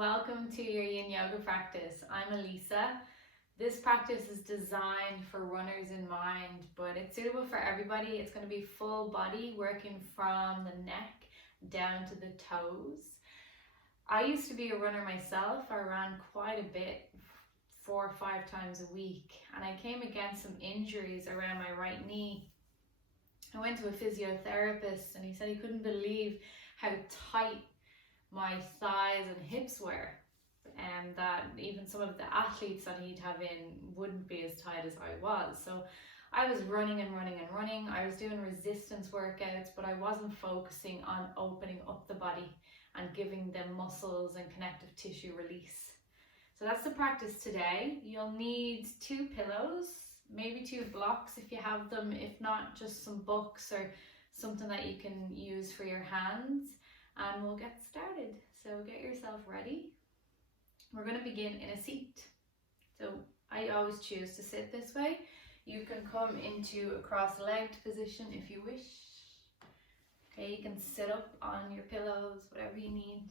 Welcome to your Yin Yoga practice. I'm Elisa. This practice is designed for runners in mind, but it's suitable for everybody. It's going to be full body, working from the neck down to the toes. I used to be a runner myself. I ran quite a bit, 4 or 5 times a week, and I came against some injuries around my right knee. I went to a physiotherapist and he said he couldn't believe how tight my thighs and hips were, and that even some of the athletes that he'd have in wouldn't be as tight as I was. So I was running and running and running. I was doing resistance workouts, but I wasn't focusing on opening up the body and giving them muscles and connective tissue release. So that's the practice today. You'll need 2 pillows, maybe 2 blocks if you have them. If not, just some books or something that you can use for your hands. And we'll get started. So get yourself ready. We're going to begin in a seat. So I always choose to sit this way. You can come into a cross-legged position if you wish. Okay, you can sit up on your pillows, whatever you need.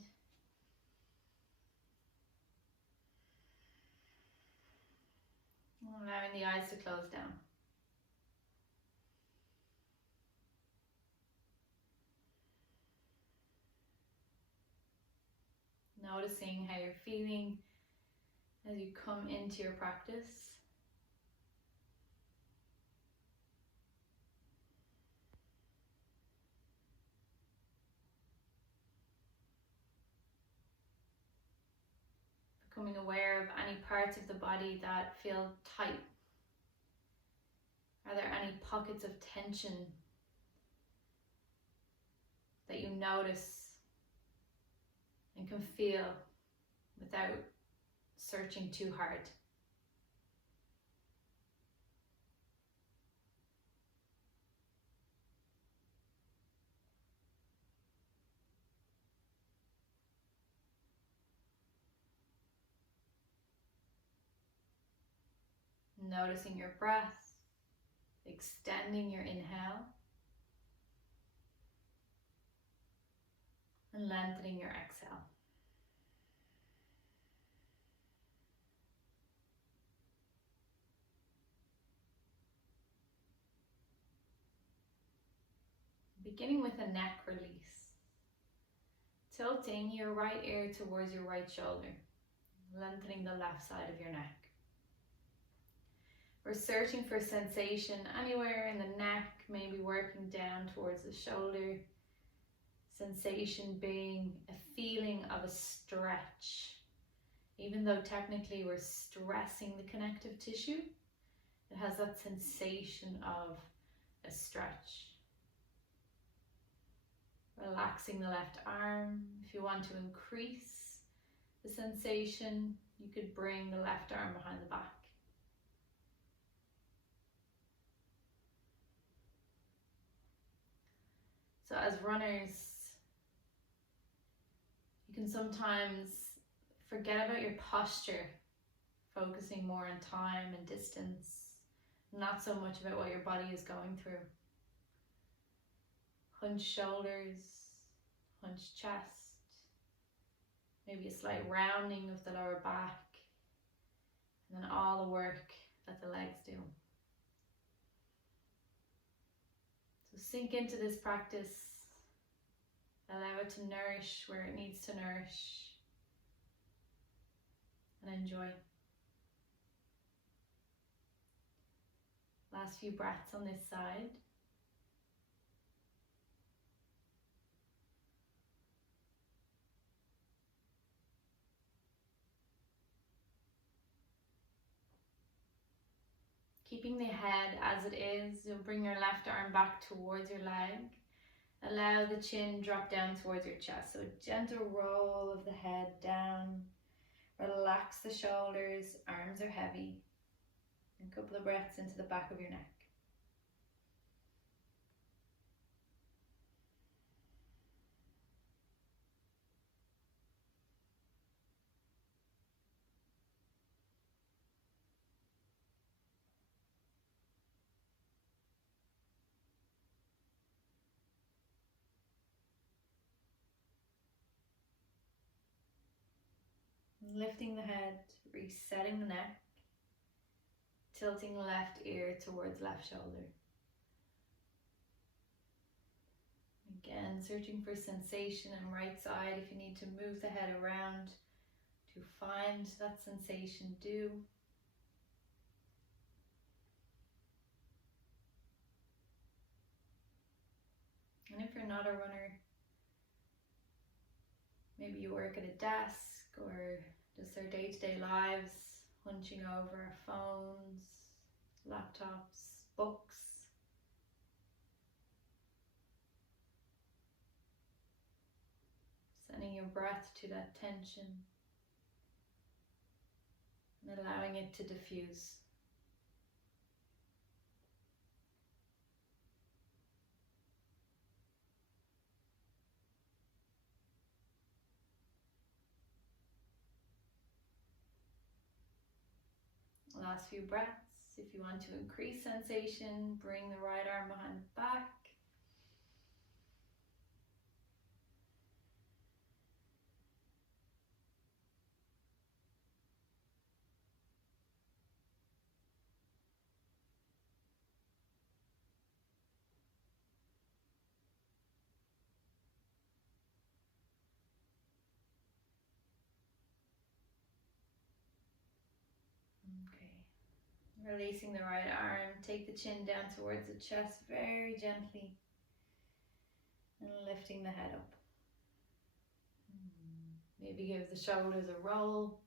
Allowing the eyes to close down. Noticing how you're feeling as you come into your practice. Becoming aware of any parts of the body that feel tight. Are there any pockets of tension that you notice and can feel without searching too hard? Noticing your breath, extending your inhale and lengthening your exhale. Beginning with a neck release. Tilting your right ear towards your right shoulder, lengthening the left side of your neck. We're searching for sensation anywhere in the neck, maybe working down towards the shoulder. Sensation being a feeling of a stretch. Even though technically we're stressing the connective tissue, it has that sensation of a stretch. Relaxing the left arm. If you want to increase the sensation, you could bring the left arm behind the back. So as runners, you can sometimes forget about your posture, focusing more on time and distance, not so much about what your body is going through. Hunched shoulders, hunched chest, maybe a slight rounding of the lower back, and then all the work that the legs do. So sink into this practice, allow it to nourish where it needs to nourish, and enjoy. Last few breaths on this side. Keeping the head as it is, you'll bring your left arm back towards your leg. Allow the chin drop down towards your chest. So a gentle roll of the head down. Relax the shoulders, arms are heavy. And a couple of breaths into the back of your neck. Lifting the head, resetting the neck, tilting left ear towards left shoulder. Again, searching for sensation in right side. If you need to move the head around to find that sensation, do. And if you're not a runner, maybe you work at a desk or just our day-to-day lives, hunching over our phones, laptops, books. Sending your breath to that tension and allowing it to diffuse. Last few breaths. If you want to increase sensation, bring the right arm behind the back. Releasing the right arm, take the chin down towards the chest very gently and lifting the head up. Maybe give the shoulders a roll.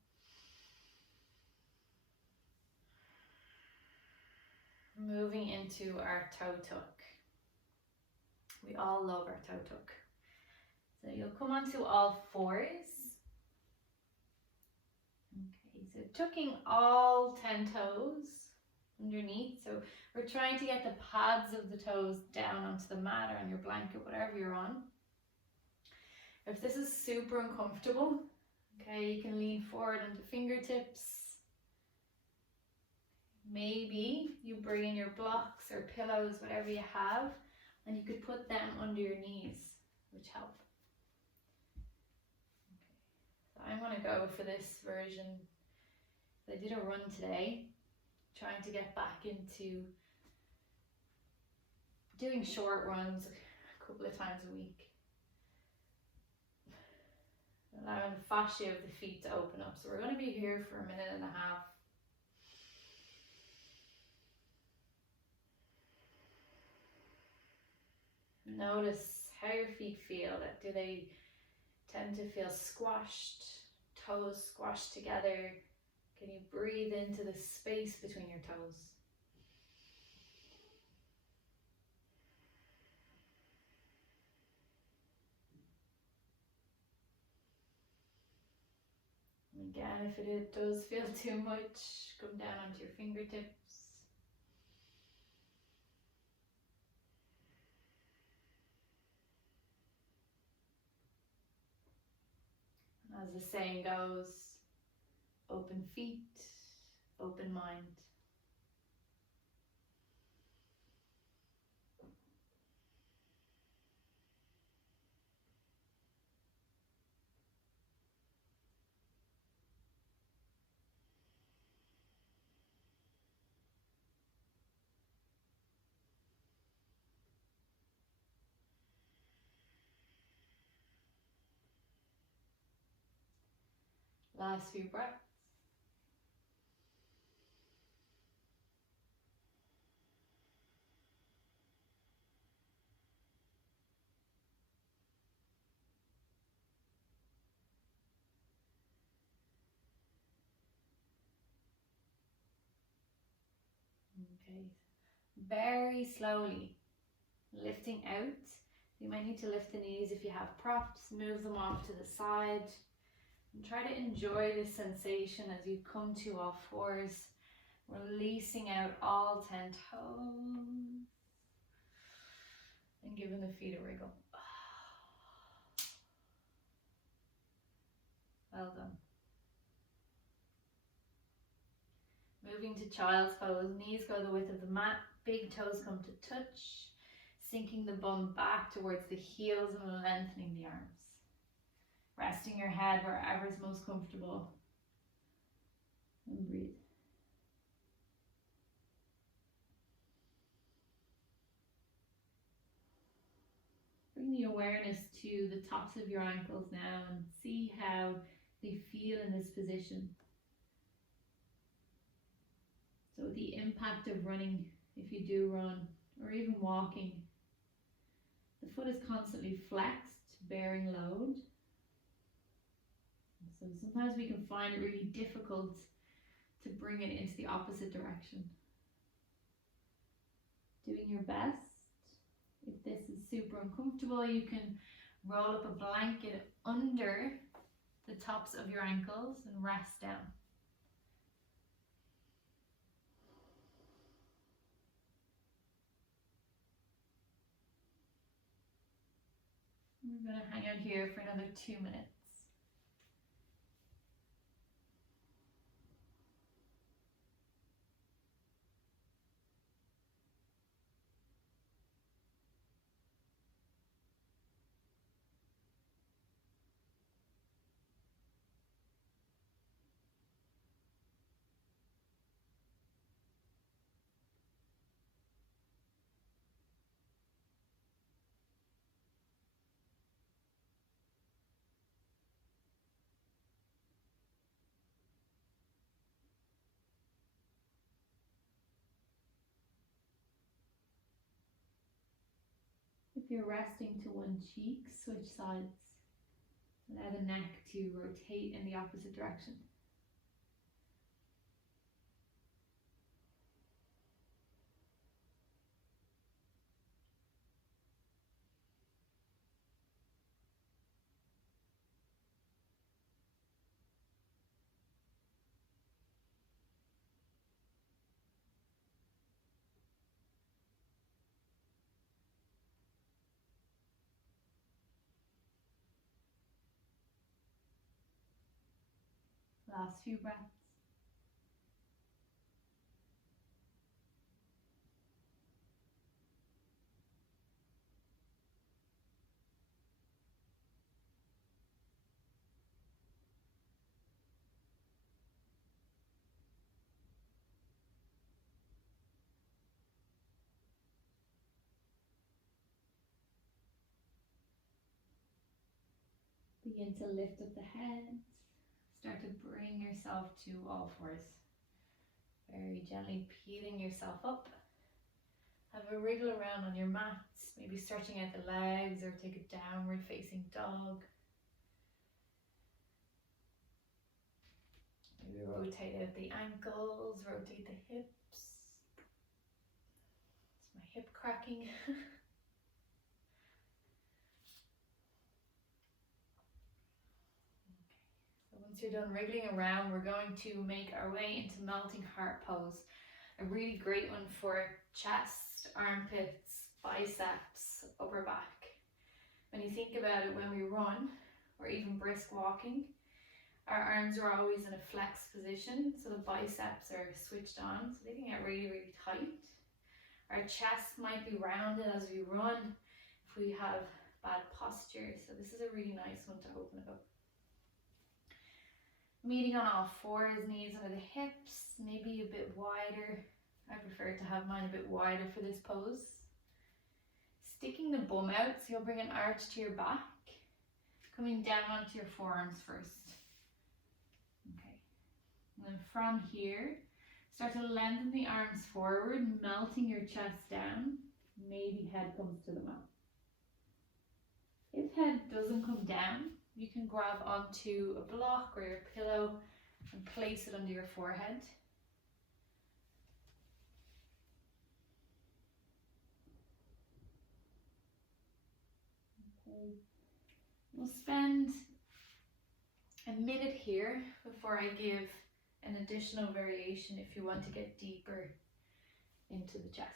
Moving into our toe tuck. We all love our toe tuck. So you'll come onto all fours. Okay, so tucking all 10 toes underneath. So we're trying to get the pads of the toes down onto the mat or on your blanket, whatever you're on. If this is super uncomfortable, okay, you can lean forward onto fingertips. Maybe you bring in your blocks or pillows, whatever you have, and you could put them under your knees, which help. Okay. So I'm going to go for this version. I did a run today, trying to get back into doing short runs a couple of times a week. Allowing the fascia of the feet to open up. So we're going to be here for a minute and a half. Notice how your feet feel. Do they tend to feel squashed, toes squashed together? Can you breathe into the space between your toes? Again, if it does feel too much, come down onto your fingertips. As the saying goes, open feet, open mind. Last few breaths. Okay, very slowly lifting out. You might need to lift the knees if you have props, move them off to the side. And try to enjoy this sensation as you come to all fours, releasing out all 10 toes and giving the feet a wriggle. Well done. Moving to child's pose, knees go the width of the mat, big toes come to touch, sinking the bum back towards the heels and lengthening the arms. Resting your head wherever is most comfortable. and breathe. Bring the awareness to the tops of your ankles now and see how they feel in this position. So the impact of running, if you do run, or even walking, the foot is constantly flexed, bearing load. So sometimes we can find it really difficult to bring it into the opposite direction. Doing your best. If this is super uncomfortable, you can roll up a blanket under the tops of your ankles and rest down. We're going to hang out here for another 2 minutes. If you're resting to one cheek, switch sides. Allow the neck to rotate in the opposite direction. Last few breaths. Begin to lift up the head. Start to bring yourself to all fours. Very gently peeling yourself up. Have a wriggle around on your mats, maybe stretching out the legs or take a downward facing dog. Maybe rotate out the ankles, rotate the hips. It's my hip cracking. Once you're done wriggling around, we're going to make our way into melting heart pose. A really great one for chest, armpits, biceps, upper back. When you think about it, when we run or even brisk walking, our arms are always in a flex position, so the biceps are switched on, so they can get really, really tight. Our chest might be rounded as we run if we have bad posture, so this is a really nice one to open it up. Meeting on all fours, knees under the hips, maybe a bit wider. I prefer to have mine a bit wider for this pose. Sticking the bum out, so you'll bring an arch to your back, coming down onto your forearms first. Okay, and then from here, start to lengthen the arms forward, melting your chest down. Maybe head comes to the mat. If head doesn't come down, you can grab onto a block or your pillow and place it under your forehead. Okay. We'll spend a minute here before I give an additional variation if you want to get deeper into the chest.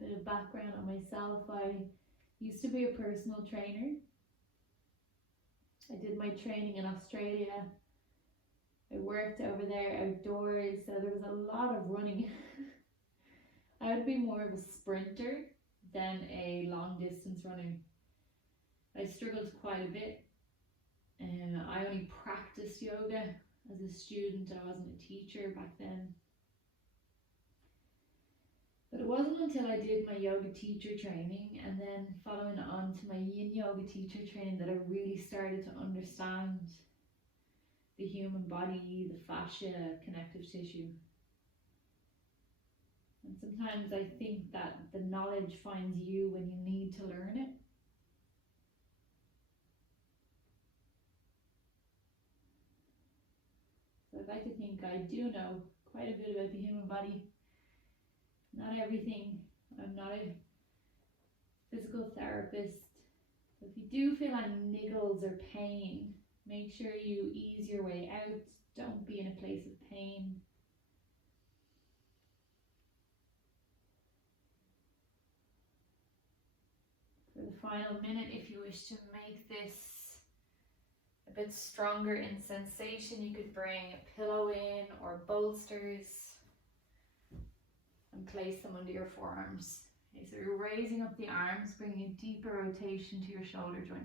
A bit of background on myself. I used to be a personal trainer. I did my training in Australia I worked over there outdoors, so there was a lot of running. I would be more of a sprinter than a long distance runner. I struggled quite a bit. I only practiced yoga as a student. I wasn't a teacher back then. But it wasn't until I did my yoga teacher training and then following on to my Yin Yoga teacher training that I really started to understand the human body, the fascia, connective tissue. And sometimes I think that the knowledge finds you when you need to learn it. So I'd like to think I do know quite a bit about the human body. Not everything. I'm not a physical therapist. If you do feel any niggles or pain, make sure you ease your way out. Don't be in a place of pain. For the final minute, if you wish to make this a bit stronger in sensation, you could bring a pillow in or bolsters and place them under your forearms. Okay, so you're raising up the arms, bringing a deeper rotation to your shoulder joint.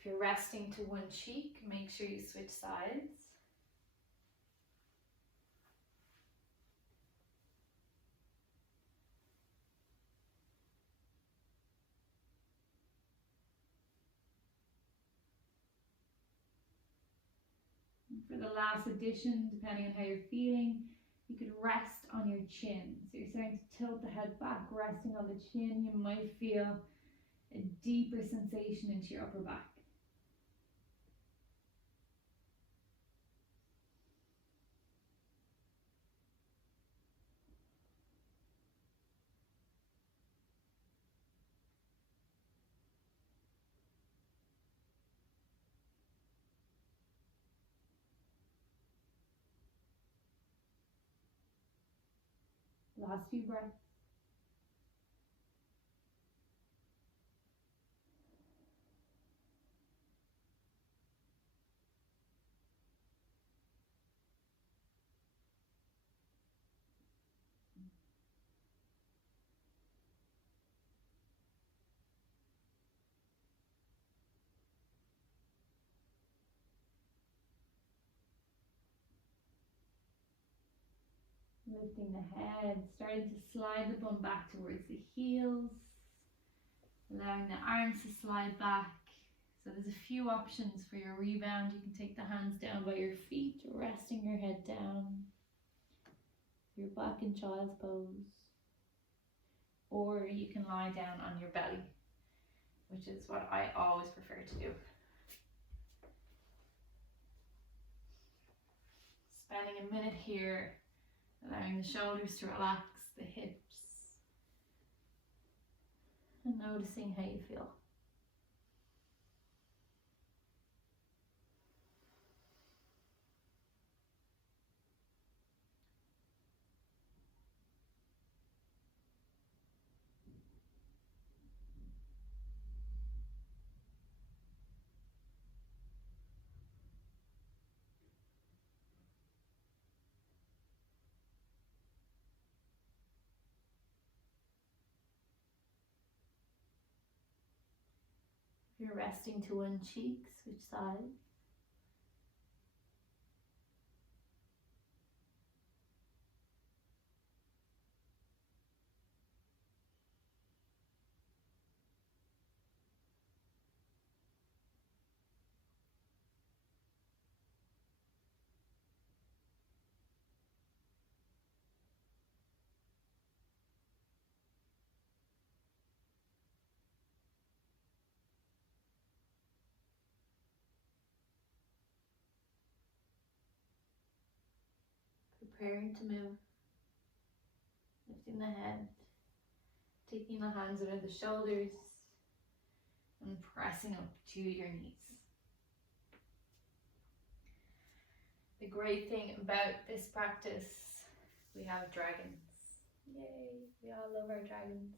If you're resting to one cheek, make sure you switch sides. For the last addition, depending on how you're feeling, you could rest on your chin. So you're starting to tilt the head back, resting on the chin. You might feel a deeper sensation into your upper back. Last few breaths. Lifting the head, starting to slide the bum back towards the heels, allowing the arms to slide back. So there's a few options for your rebound. You can take the hands down by your feet, resting your head down. You're back in child's pose. Or you can lie down on your belly, which is what I always prefer to do. Spending a minute here, allowing the shoulders to relax, the hips, and noticing how you feel. If you're resting to one cheek, switch sides. Preparing to move. Lifting the head, taking the hands under the shoulders, and pressing up to your knees. The great thing about this practice, we have dragons. Yay, we all love our dragons.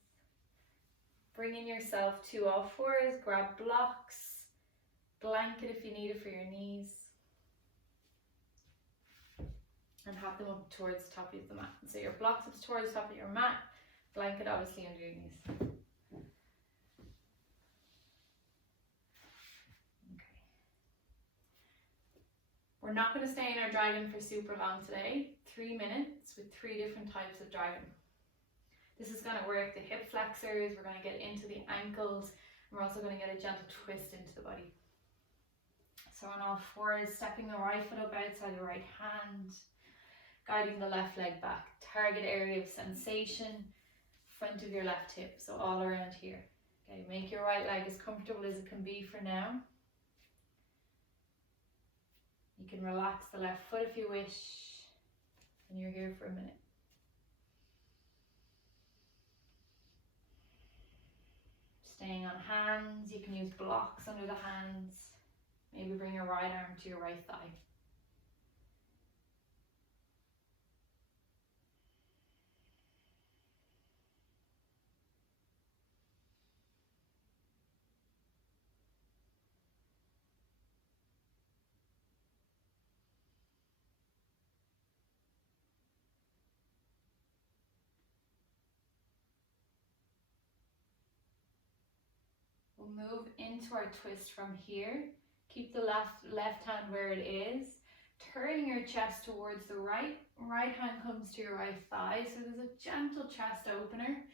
Bringing yourself to all fours, grab blocks, blanket if you need it for your knees, and have them up towards the top of the mat. So your blocks up towards the top of your mat, blanket obviously under your knees. Okay. We're not going to stay in our dragon for super long today. 3 minutes with 3 different types of dragon. This is going to work the hip flexors, we're going to get into the ankles, and we're also going to get a gentle twist into the body. So on all fours, stepping the right foot up outside the right hand, guiding the left leg back. Target area of sensation, front of your left hip, so all around here. Okay, make your right leg as comfortable as it can be for now. You can relax the left foot if you wish, and you're here for a minute. Staying on hands, you can use blocks under the hands. Maybe bring your right arm to your right thigh. We'll move into our twist from here. Keep the left hand where it is. Turning your chest towards the right. Right hand comes to your right thigh. So there's a gentle chest opener.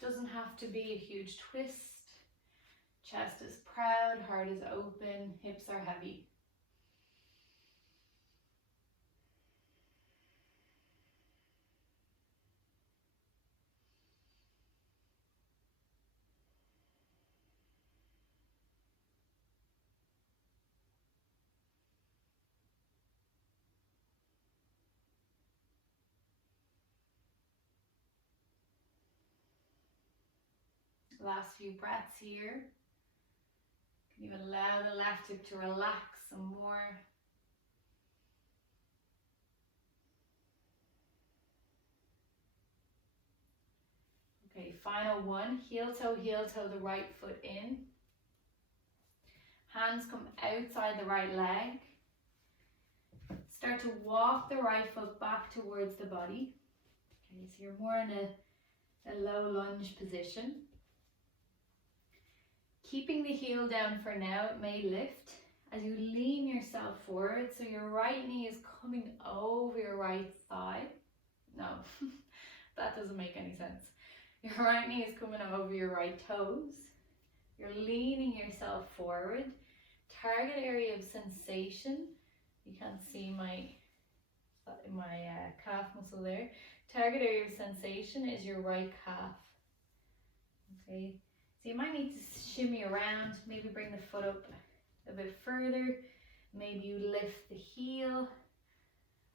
Doesn't have to be a huge twist. Chest is proud, heart is open, hips are heavy. Last few breaths here. Can you allow the left hip to relax some more? Okay, final one. Heel toe, the right foot in. Hands come outside the right leg. Start to walk the right foot back towards the body. Okay, so you're more in a low lunge position. Keeping the heel down for now, it may lift as you lean yourself forward. So your right knee is coming over your right thigh. No, that doesn't make any sense. Your right knee is coming over your right toes. You're leaning yourself forward. Target area of sensation. You can't see my calf muscle there. Target area of sensation is your right calf. Okay. So you might need to shimmy around, maybe bring the foot up a bit further. Maybe you lift the heel.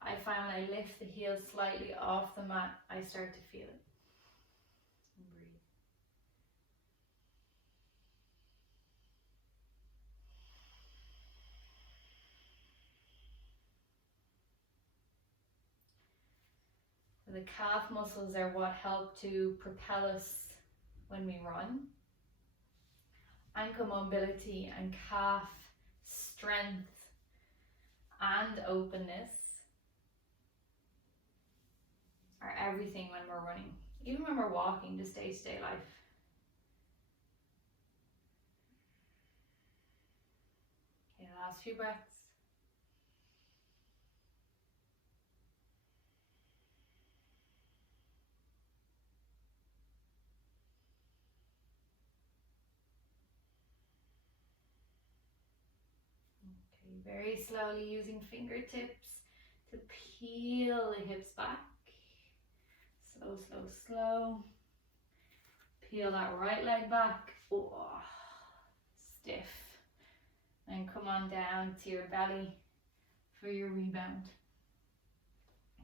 I find when I lift the heel slightly off the mat, I start to feel it. And breathe. So the calf muscles are what help to propel us when we run. Ankle mobility and calf strength and openness are everything when we're running, even when we're walking, just day-to-day life. Okay, last few breaths. Very slowly using fingertips to peel the hips back. Slow, slow, slow. Peel that right leg back. Oh, stiff. And come on down to your belly for your rebound.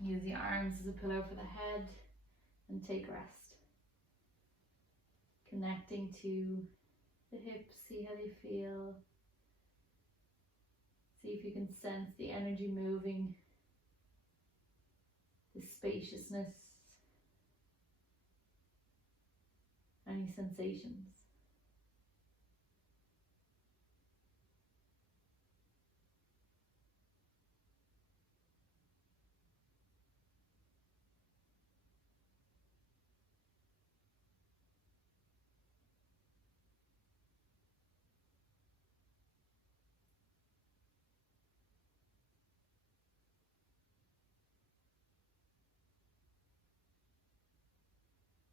Use the arms as a pillow for the head and take rest. Connecting to the hips, see how they feel. See if you can sense the energy moving the spaciousness, any sensations.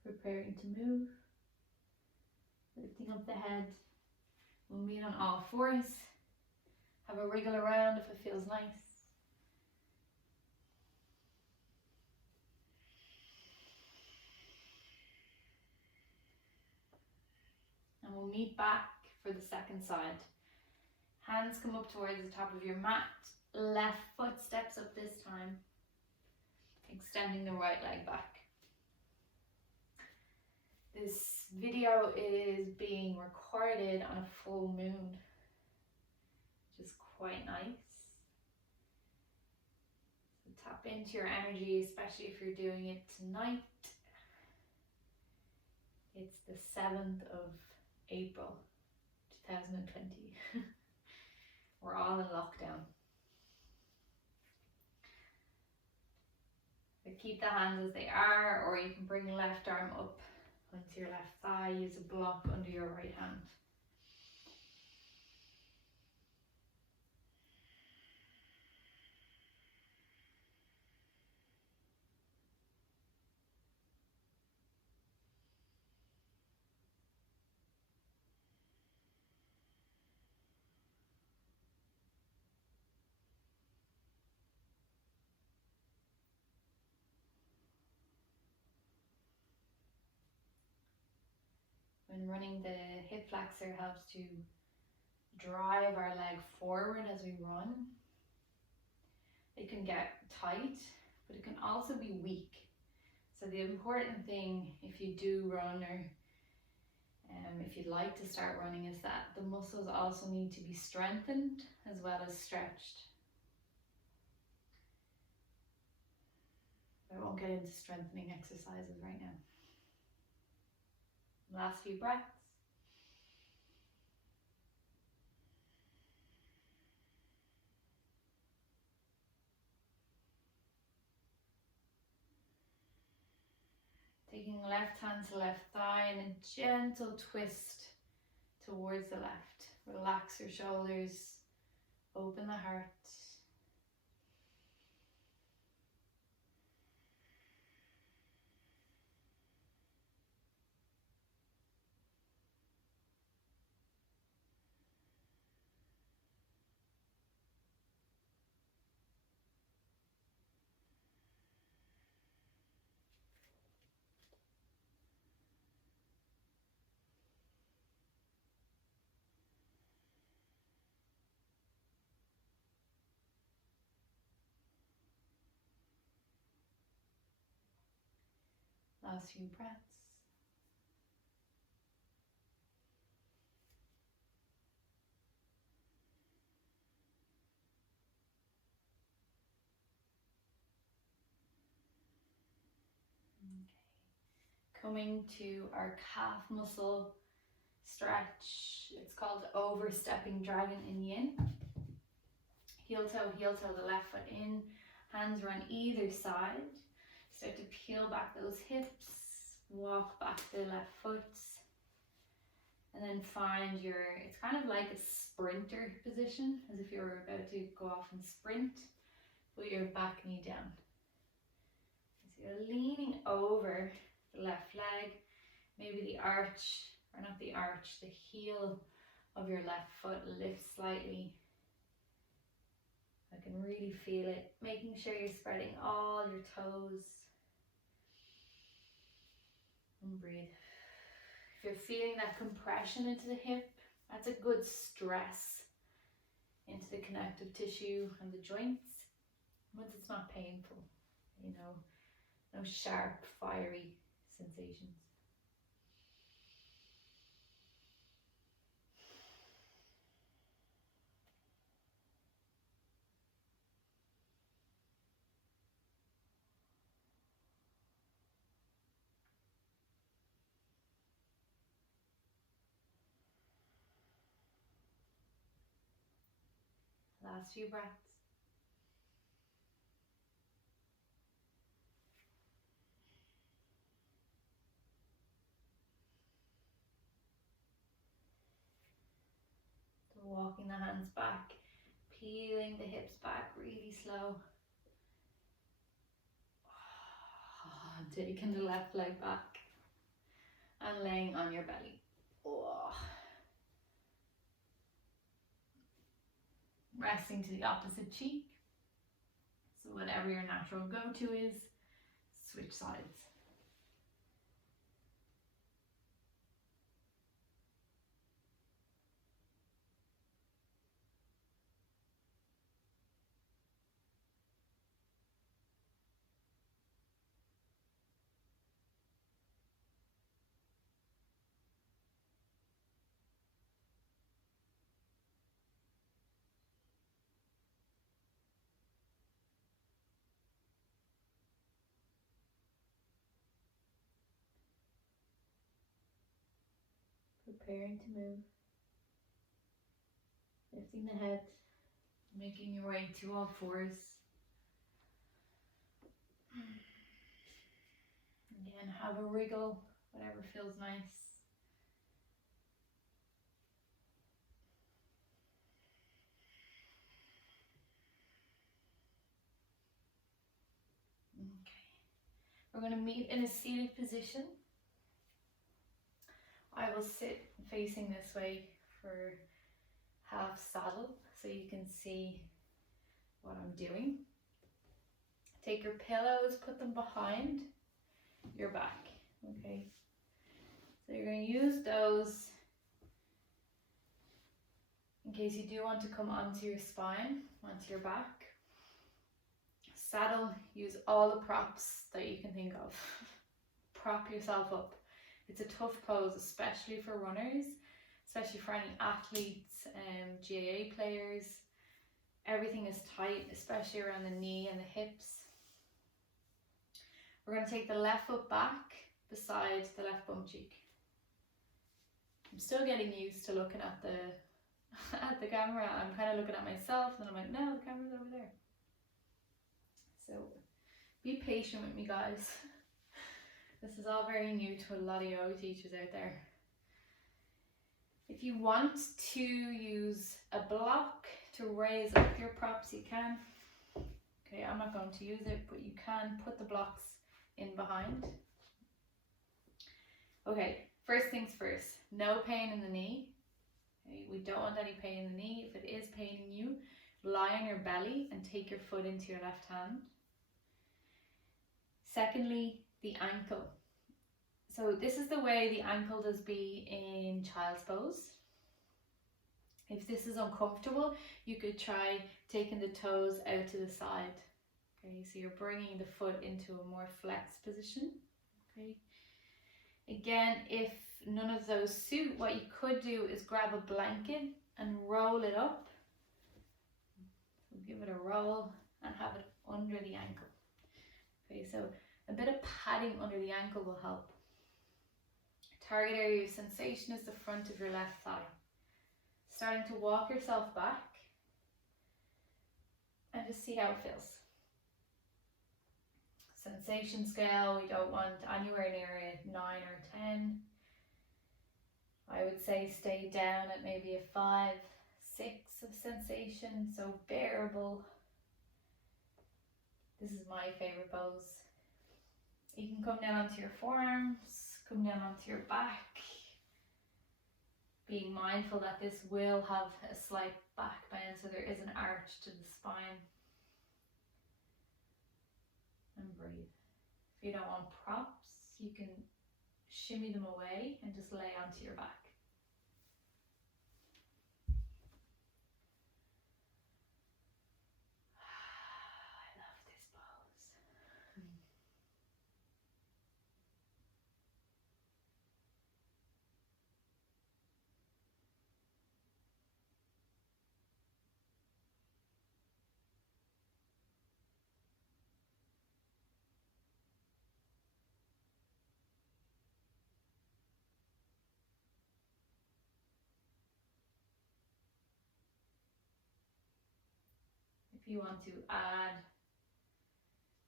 Preparing to move, lifting up the head. We'll meet on all fours. Have a wriggle around if it feels nice. And we'll meet back for the second side. Hands come up towards the top of your mat. Left foot steps up this time. Extending the right leg back. This video is being recorded on a full moon, which is quite nice. So tap into your energy, especially if you're doing it tonight. It's the 7th of April, 2020. We're all in lockdown. But keep the hands as they are, or you can bring the left arm up onto your left thigh, use a block under your right hand. When running, the hip flexor helps to drive our leg forward as we run. It can get tight, but it can also be weak. So the important thing, if you do run, or if you'd like to start running, is that the muscles also need to be strengthened as well as stretched. I won't get into strengthening exercises right now. Last few breaths. Taking left hand to left thigh and a gentle twist towards the left. Relax your shoulders, open the heart. Last few breaths. Okay. Coming to our calf muscle stretch. It's called overstepping dragon in Yin. Heel toe, the left foot in. Hands are on either side. Start to peel back those hips. Walk back the left foot. And then find it's kind of like a sprinter position, as if you're about to go off and sprint. Put your back knee down. So you're leaning over the left leg. Maybe the arch, or not the arch, the heel of your left foot lifts slightly. I can really feel it. Making sure you're spreading all your toes. And breathe. If you're feeling that compression into the hip, that's a good stress into the connective tissue and the joints. Once it's not painful, no sharp, fiery sensations. Last few breaths. So walking the hands back, peeling the hips back really slow. Taking the left leg back and laying on your belly. Resting to the opposite cheek. So whatever your natural go-to is, switch sides. Preparing to move. Lifting the head, making your way to all fours. Again, have a wriggle, whatever feels nice. Okay. We're going to meet in a seated position. I will sit facing this way for half saddle so you can see what I'm doing. Take your pillows, put them behind your back. Okay. So you're going to use those in case you do want to come onto your spine, onto your back. Saddle, use all the props that you can think of. Prop yourself up. It's a tough pose, especially for runners, especially for any athletes, GAA players. Everything is tight, especially around the knee and the hips. We're going to take the left foot back beside the left bum cheek. I'm still getting used to looking at the camera. I'm kind of looking at myself and I'm like, no, the camera's over there. So be patient with me, guys. This is all very new to a lot of yoga teachers out there. If you want to use a block to raise up your props, you can. Okay, I'm not going to use it, but you can put the blocks in behind. Okay, first things first, no pain in the knee. Okay, we don't want any pain in the knee. If it is paining you, lie on your belly and take your foot into your left hand. Secondly, the ankle. So this is the way the ankle does be in child's pose. If this is uncomfortable, you could try taking the toes out to the side. Okay, so you're bringing the foot into a more flexed position. Okay. Again, if none of those suit, what you could do is grab a blanket and roll it up. So give it a roll and have it under the ankle. Okay, so a bit of padding under the ankle will help. Target area of sensation is the front of your left thigh. Starting to walk yourself back and just see how it feels. Sensation scale, we don't want anywhere near a 9 or 10. I would say stay down at maybe a 5, 6 of sensation, so bearable. This is my favorite pose. You can come down onto your forearms, come down onto your back, being mindful that this will have a slight back bend, so there is an arch to the spine. And breathe. If you don't want props, you can shimmy them away and just lay onto your back. I love this pose. you want to add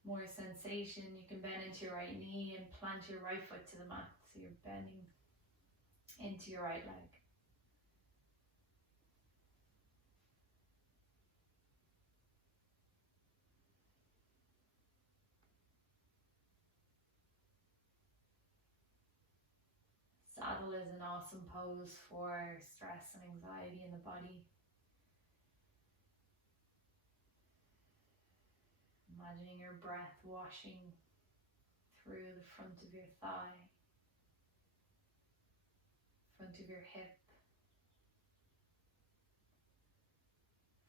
more sensation, you can bend into your right knee and plant your right foot to the mat. So you're bending into your right leg. Saddle is an awesome pose for stress and anxiety in the body. Imagining your breath washing through the front of your thigh, front of your hip,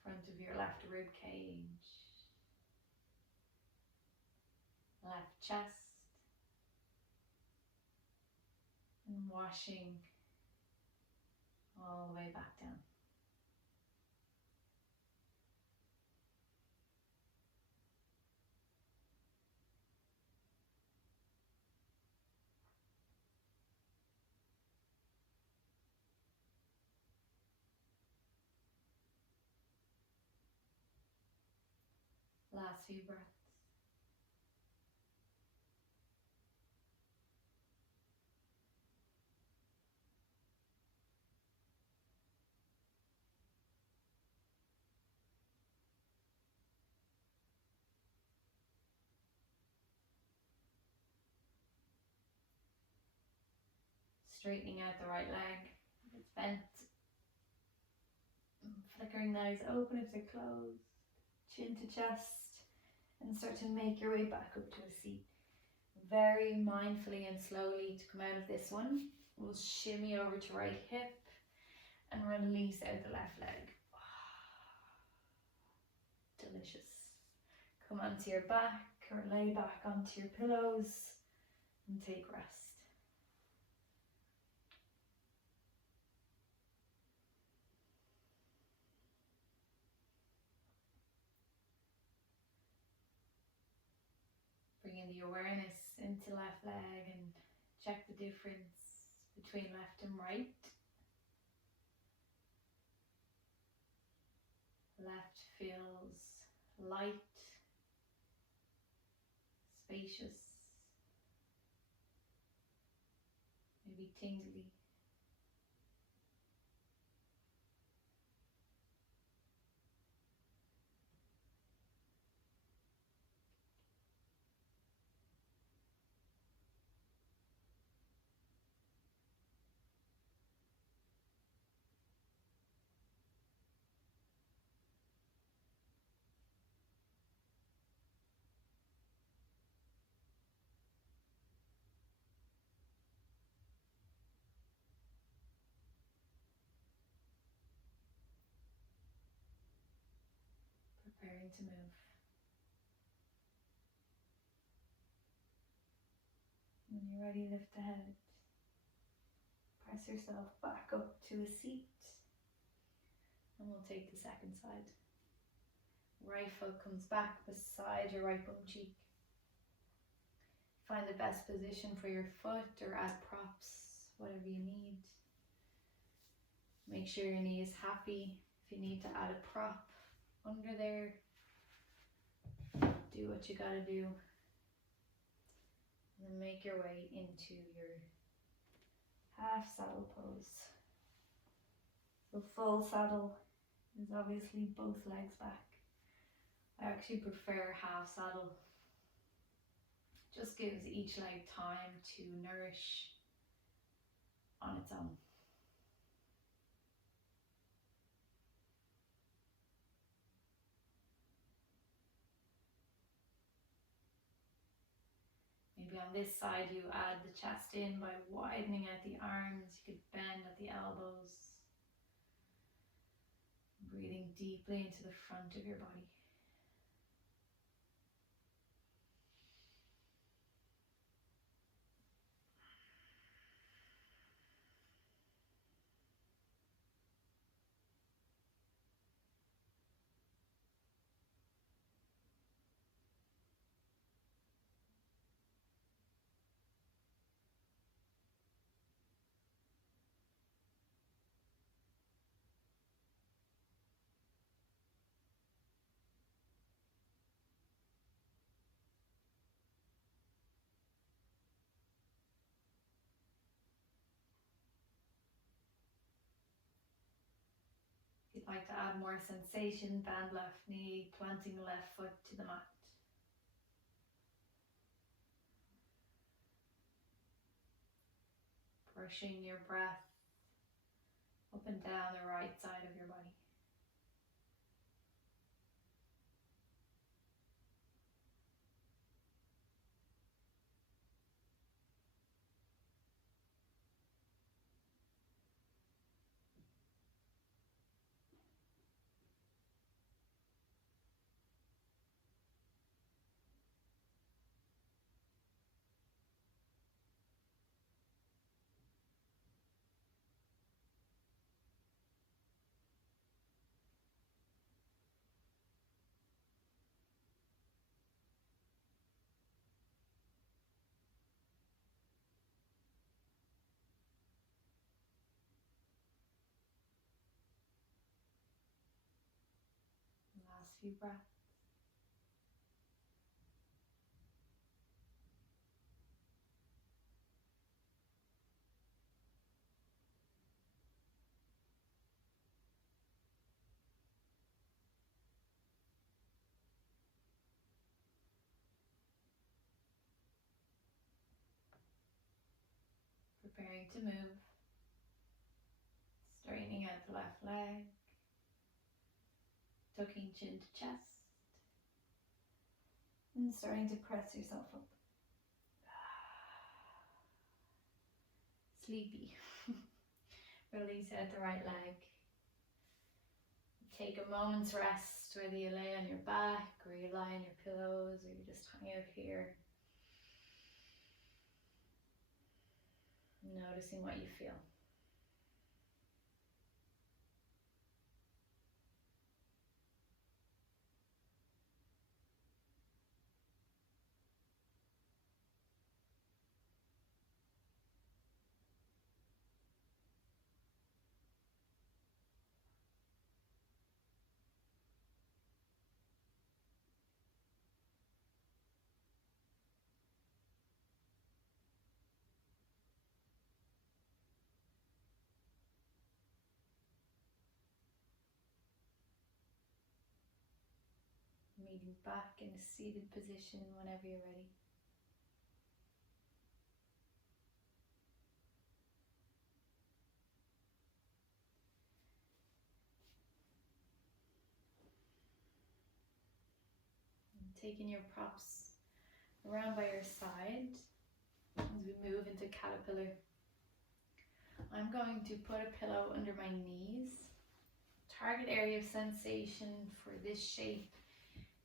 front of your left rib cage, left chest, and washing all the way back down. Last few breaths. Straightening out the right leg if it's bent. Flickering the eyes open if they're closed. Chin to chest. And start to make your way back up to a seat. Very mindfully and slowly to come out of this one. We'll shimmy over to right hip and release out the left leg. Delicious. Come onto your back or lay back onto your pillows and take rest. Bringing the awareness into left leg and check the difference between left and right. Left feels light, spacious, maybe tingly. Preparing to move. When you're ready, lift the head. Press yourself back up to a seat. And we'll take the second side. Right foot comes back beside your right bum cheek. Find the best position for your foot or add props, whatever you need. Make sure your knee is happy. If you need to add a prop under there, do what you gotta do. And then make your way into your half saddle pose. So full saddle is obviously both legs back. I actually prefer half saddle. Just gives each leg time to nourish on its own. Maybe on this side you add the chest in by widening out the arms. You could bend at the elbows. Breathing deeply into the front of your body. you'd like to add more sensation, bend left knee, planting the left foot to the mat. Brushing your breath up and down the right side of your body. Last few breaths. Preparing to move. Straightening out the left leg. Tucking chin to chest. And starting to press yourself up. Sleepy. Release out the right leg. Take a moment's rest, whether you lay on your back or you lie on your pillows or you just hang out here. Noticing what you feel. Meeting back in a seated position whenever you're ready. And taking your props around by your side as we move into caterpillar. I'm going to put a pillow under my knees. Target area of sensation for this shape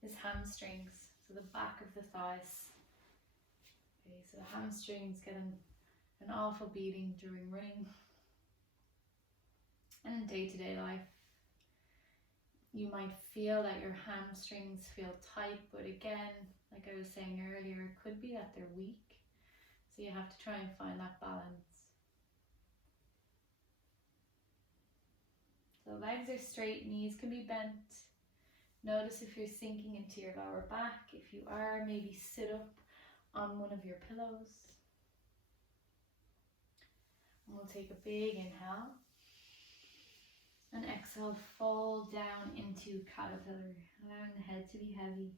is hamstrings, so the back of the thighs. Okay, so the hamstrings get an awful beating during running and in day-to-day life. You might feel that your hamstrings feel tight, but again, like I was saying earlier, it could be that they're weak, so you have to try and find that balance. So legs are straight, knees can be bent. Notice if you're sinking into your lower back. If you are, maybe sit up on one of your pillows. And we'll take a big inhale. And exhale, fall down into caterpillar. Allowing the head to be heavy.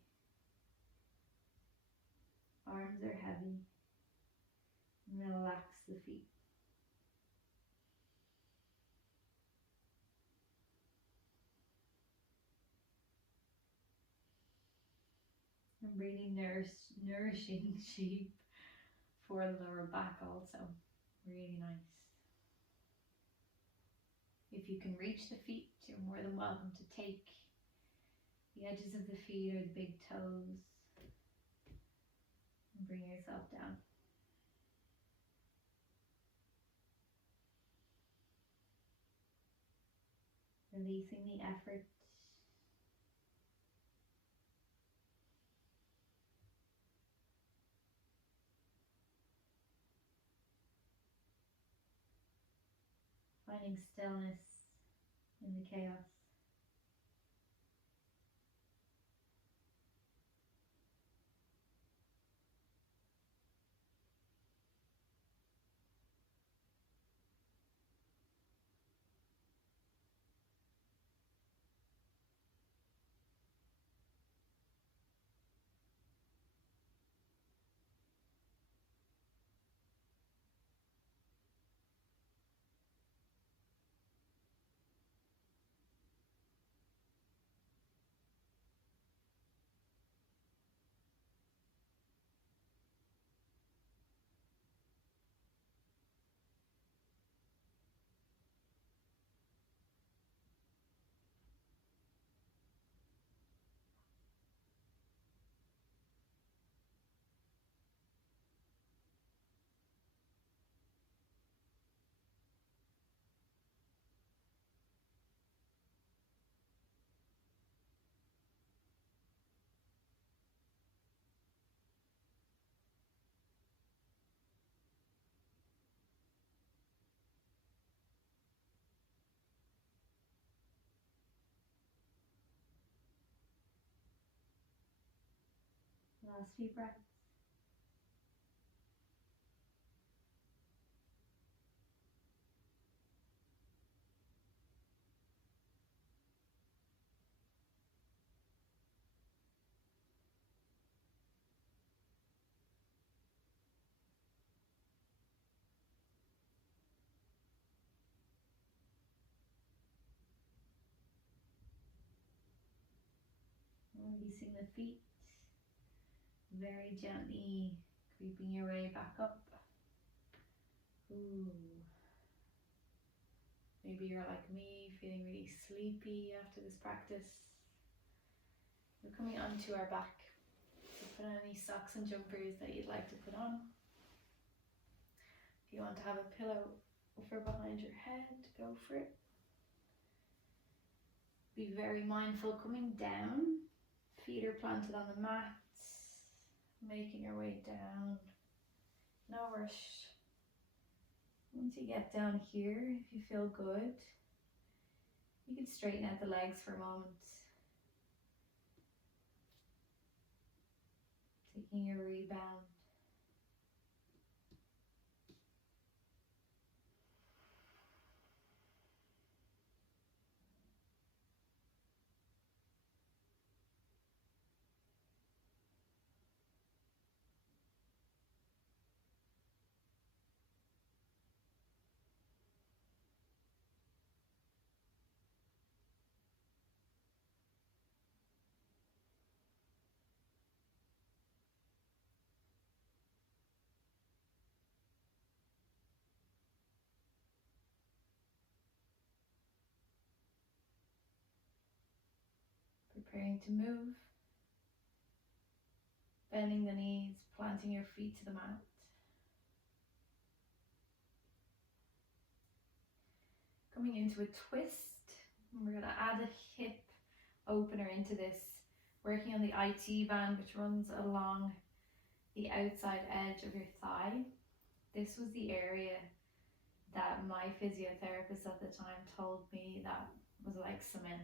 Arms are heavy. And relax the feet. A really nourishing shape for the lower back also. Really nice. If you can reach the feet, you're more than welcome to take the edges of the feet or the big toes and bring yourself down. Releasing the effort. Finding stillness in the chaos. Last few breaths. Releasing the feet, very gently creeping your way back up. Ooh. Maybe you're like me, feeling really sleepy after this practice. We're coming onto our back. So put on any socks and jumpers that you'd like to put on. If you want to have a pillow over behind your head, go for it. Be very mindful coming down. Feet are planted on the mat, making your way down. Nourish. Once you get down here, if you feel good, you can straighten out the legs for a moment. Taking your rebound. Preparing to move. Bending the knees, planting your feet to the mat. Coming into a twist. And we're going to add a hip opener into this. Working on the IT band, which runs along the outside edge of your thigh. This was the area that my physiotherapist at the time told me that was like cement.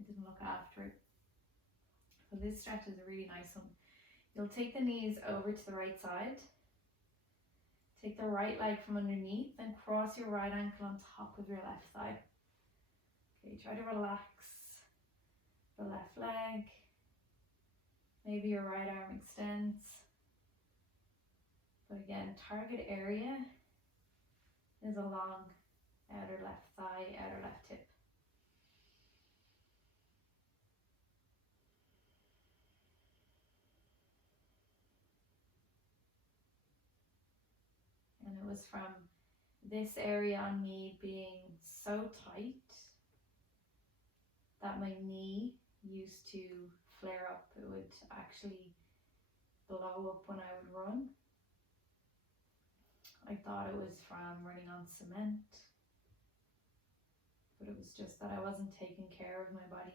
I didn't look after it. So this stretch is a really nice one. You'll take the knees over to the right side. Take the right leg from underneath and cross your right ankle on top of your left thigh. Okay, try to relax the left leg. Maybe your right arm extends. But again, target area is along outer left thigh, outer left hip. And it was from this area on me being so tight that my knee used to flare up. It would actually blow up when I would run. I thought it was from running on cement, but it was just that I wasn't taking care of my body.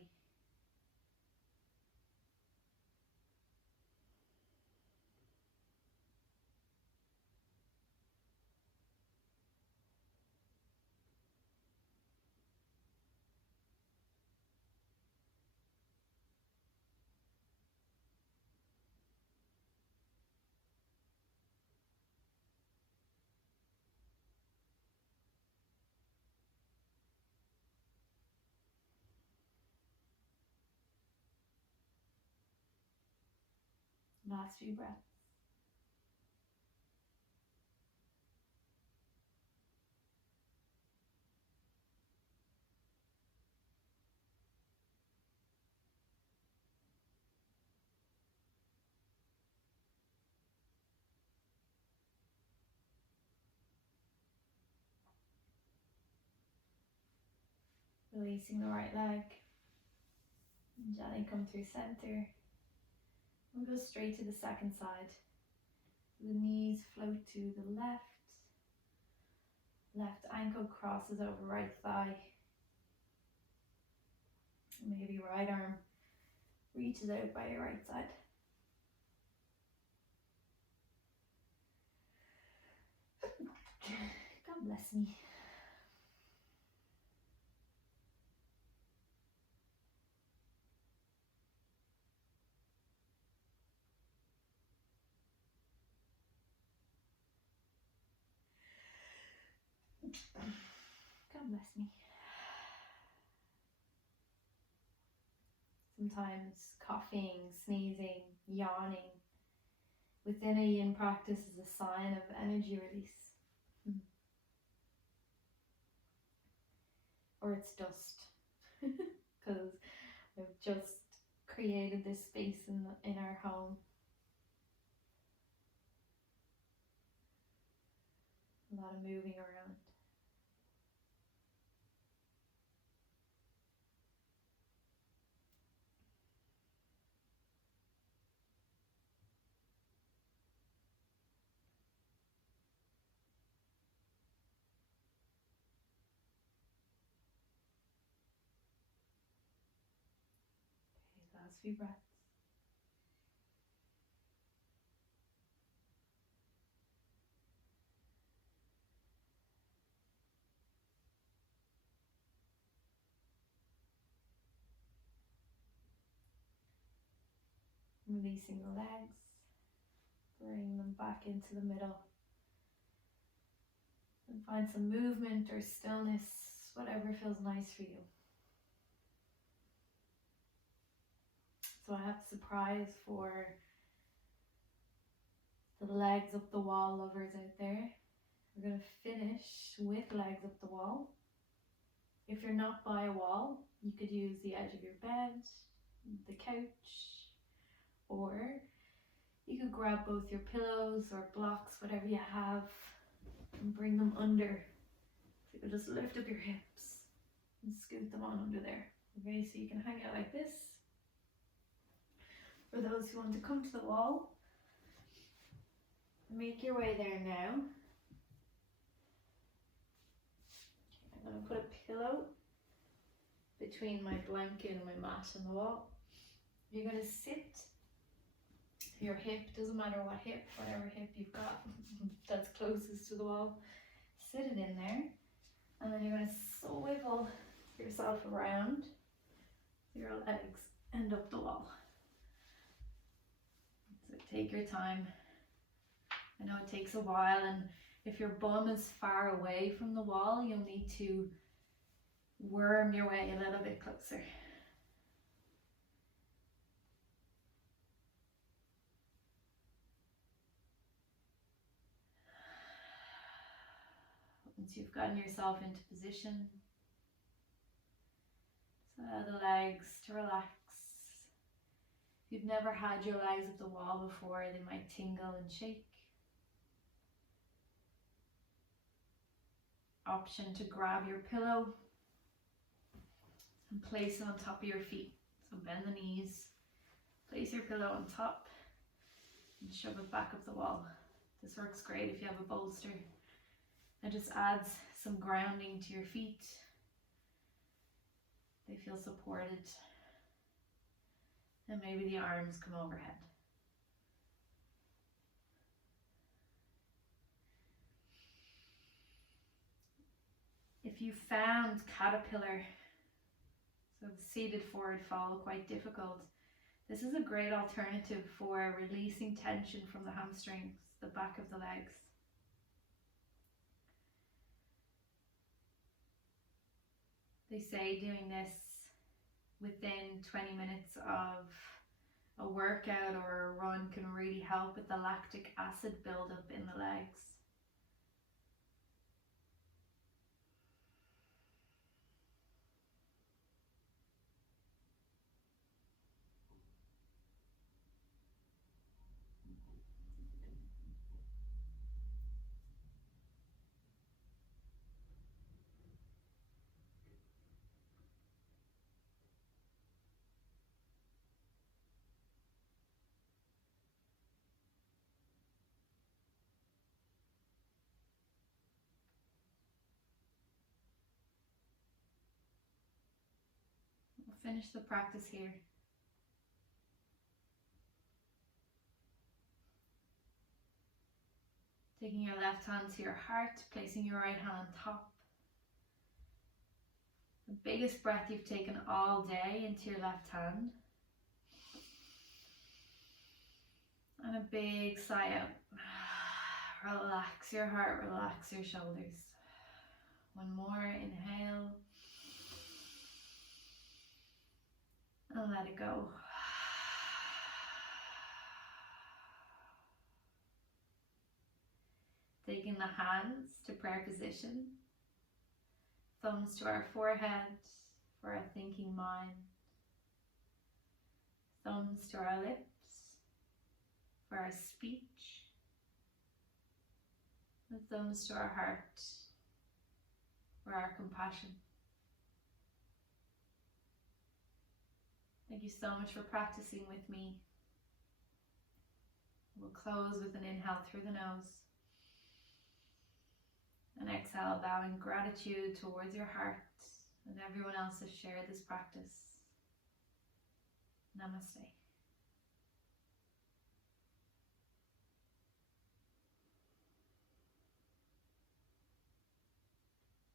Last few breaths. Releasing the right leg. And gently come through center. We'll go straight to the second side. The knees float to the left. Left ankle crosses over right thigh. Maybe right arm reaches out by your right side. God bless me. God bless me. Sometimes coughing, sneezing, yawning within a yin practice is a sign of energy release. Or it's dust. Because I've just created this space in our home. A lot of moving around. Okay, last few breaths. Releasing the legs, bring them back into the middle, and find some movement or stillness, whatever feels nice for you. So I have a surprise for the legs up the wall lovers out there. We're going to finish with legs up the wall. If you're not by a wall, you could use the edge of your bed, the couch, or you could grab both your pillows or blocks, whatever you have, and bring them under. So you can just lift up your hips and scoot them on under there. Okay, so you can hang out like this. For those who want to come to the wall, make your way there now. I'm going to put a pillow between my blanket and my mat and the wall. You're going to sit your hip, doesn't matter what hip, whatever hip you've got that's closest to the wall, sit it in there, and then you're going to swivel yourself around your legs and up the wall. So take your time. I know it takes a while, and if your bum is far away from the wall, you'll need to worm your way a little bit closer. Once you've gotten yourself into position, just allow the legs to relax. If you've never had your legs at the wall before, they might tingle and shake. Option to grab your pillow and place it on top of your feet. So bend the knees, place your pillow on top and shove it back up the wall. This works great if you have a bolster. It just adds some grounding to your feet. They feel supported. And maybe the arms come overhead. If you found caterpillar, so seated forward fold, quite difficult, this is a great alternative for releasing tension from the hamstrings, the back of the legs. They say doing this within 20 minutes of a workout or a run can really help with the lactic acid buildup in the legs. We'll finish the practice here. Taking your left hand to your heart, placing your right hand on top. The biggest breath you've taken all day into your left hand. And a big sigh out. Relax your heart, relax your shoulders. One more, inhale. And let it go. Taking the hands to prayer position. Thumbs to our forehead for our thinking mind. Thumbs to our lips for our speech. And thumbs to our heart for our compassion. Thank you so much for practicing with me. We'll close with an inhale through the nose. And exhale, bowing gratitude towards your heart and everyone else has shared this practice. Namaste.